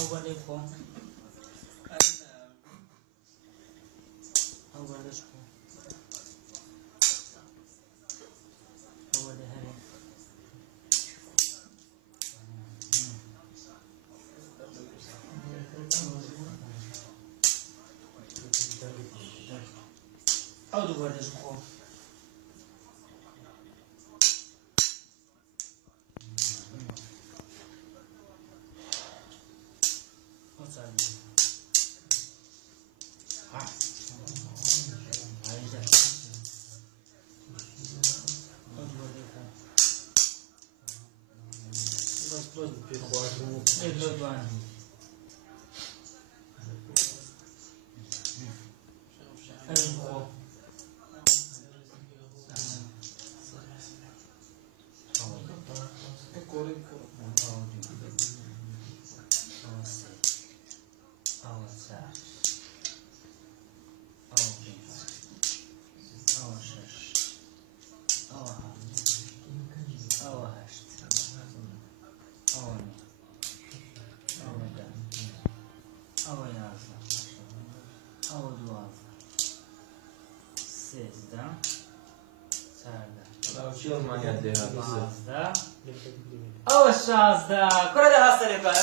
Over the phone. Over the spoon. Over the herring. Out over the spoon. Outside. Ah. Százda, これで8歳でかい。